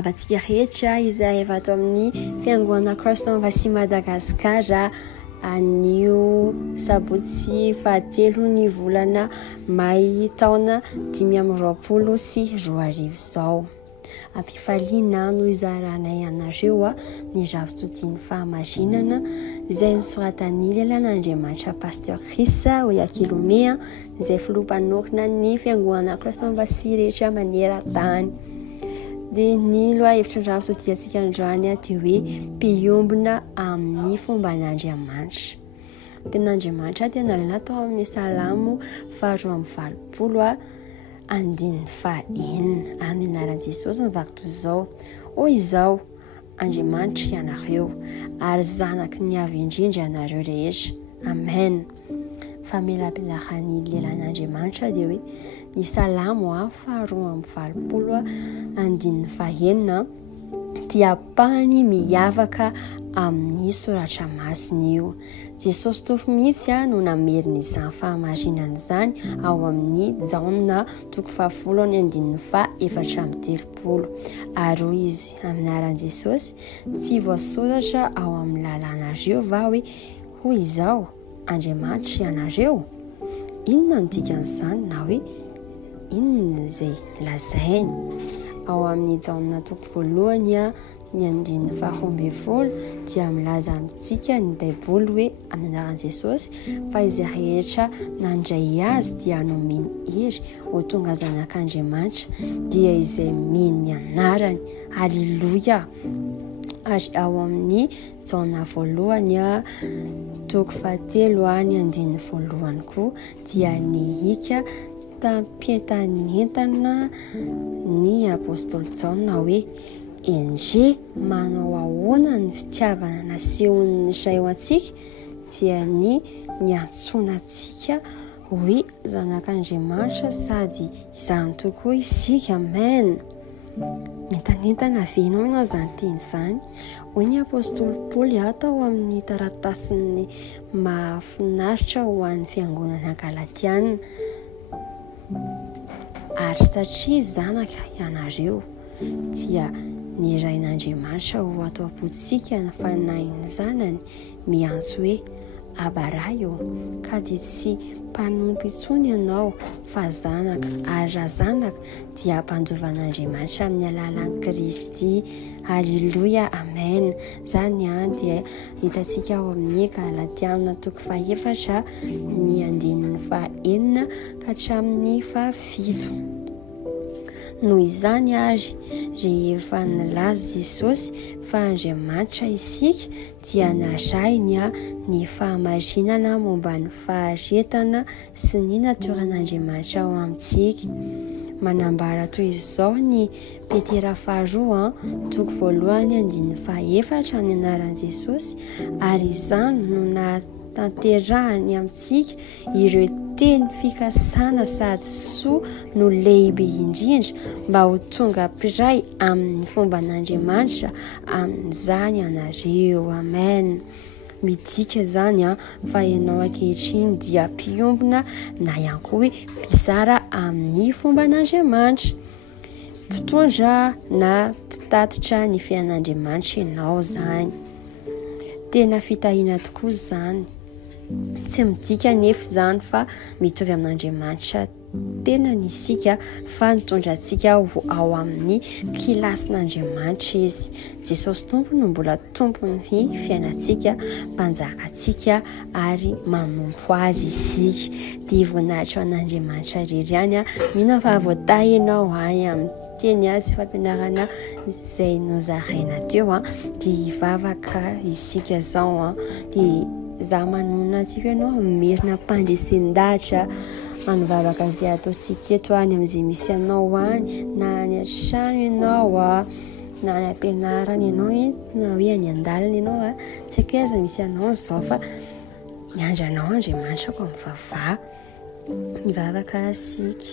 abatsika rehetra izay efa ato amin'ny fiangonana Christ Vassy Madagasikara anio sabotsy fahatelo ny volana May taona 2024 zao. Ampifaliana no izaranay anareo ny ravitotiny fahamarinana izay nosoratan'ny lelan'Andriamanitra Pasteur Krisa Oyakhilome izay filompanorina ny fiangonana Christ Vassy rehetra maneran-tany. Dia ny lohahevitra ravitotiantsika androany dia hoe mpiombona amin'ny fomban'Andriamanitra. Ten'Andriamanitra dia nalaina tao amin'ny Salamo 2:20 andininy 4 amin'ny anaran'i Jesosy nivaky toy izao: hoy izao Andriamanitra ianareo ary zanaky ny avy indrindra ianareo rehetra. Amen. Famelapelaran'ny lelan'Andriamanitra dia hoe ny Salamo 2:20 andininy 4 dia pahany miavaka amin'ny soratra masina io. Jesosy Tompo mihitsy no namerina izany fahamarinana izany ao amin'ny Jaona 10:4-30 ary hoy izy amin'ny anaran'i Jesosy: tsy voasoratra ao amin'ny lalànareo va hoe hoy izao Andriamanitra ianareo? Inona no dikan'izany na hoe inona izay lazainy? Ao amin'ny Jaona 1:12 dia milaza amintsika ny Baiboly hoe amin'ny anaran'i Jesosy fa izay rehetra nandray azy dia nomeny hery ho tonga zanak'Andriamanitra dia izay mino ny anarany. Halleluja. Ary ao amin'ny Jaona 1:7 koa dia ny hika tampientanentana ny apôstôly Jaona hoe: endre manao ahoana ny fitiavana nasehon'ny Ray antsika dia ny antsoina antsika hoe zanak'Andriamanitra sady izany tokoa isika. Amen. Entanentana venao ianao izany teny izany. Hoy ny apôstôly Paoly atao amin'ny taratasiny mahafinaritra ho an'ny fiangonana Galatiana: ary satria zanaka ianareo dia nirain'Andriamanitra ho atao apotsika ny fanahin'ny zanany, miantso hoe Abaraio, ka dia tsy mpanompo intsony ianao fa zanaka, ary raha zanaka dia mpanjovan'Andriamanitra amin'ny alalan'i Kristy. Halleluja. Amen. Zany dia hitantsika ao amin'ny Galatiana 4:4 ny andininy 4 ka hatramin'ny 7. Noho izany ary rehefa nilaza Jesosy fa Andriamanitra isika dia narainy ny fahamarinana momba ny faharetana sy ny natoran'Andriamanitra ao amintsika. Manambara toy izao ny Petera 2:1-4 ny anaran'i Jesosy: ary izany no natanterahany amintsika ireo teny fikasana sady soa no lehibe indrindra mba ho tonga mpiray amin'ny fomban'Andriamanitra amin'izany ianareo. Amen. Midika zany fa ianao ankehitriny dia mpiombona na ihany koa hoe mpizara amin'ny fomban'Andriamanitra, mpitondra na mpitatotra ny fiainan'Andriamanitra ianao zany. Tena fitahiana tokoa zany. Tsy midika nefa izany fa mitovy amin'Andriamanitra tena ny isika fa nitondra antsika ao amin'ny kilasin'Andriamanitra izy. Jesosy Tompo no mbola tompon'ny fiainantsika, mpanjaka antsika ary manompo azy isika. Dia voninahitra an'Andriamanitra irery ihany mino fa voatahy ianao any amin'ny teny sy fampianarana izay nozaraina teo dia hivavaka isika zao dia za manona antsika ianao merina mpandesen-dahatra manivavaka izay ataontsika eto any amin'izay misy anao any, na any an-trano ianao na any am-pianarana ianao na hoe any an-dalana ianao tsy haiko aiza misy anao izao fa miandranao Andriamanitra ko mivavaka. Mivavaka isika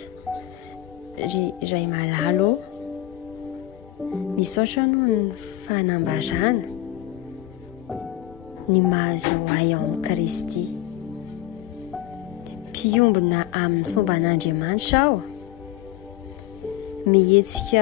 ray malalo. Misaotra no ny fanambarana ny mahazahoay ao amin'ny Kristy. Mpiombona amin'ny fomban'Andriamanitra aho, mihetsika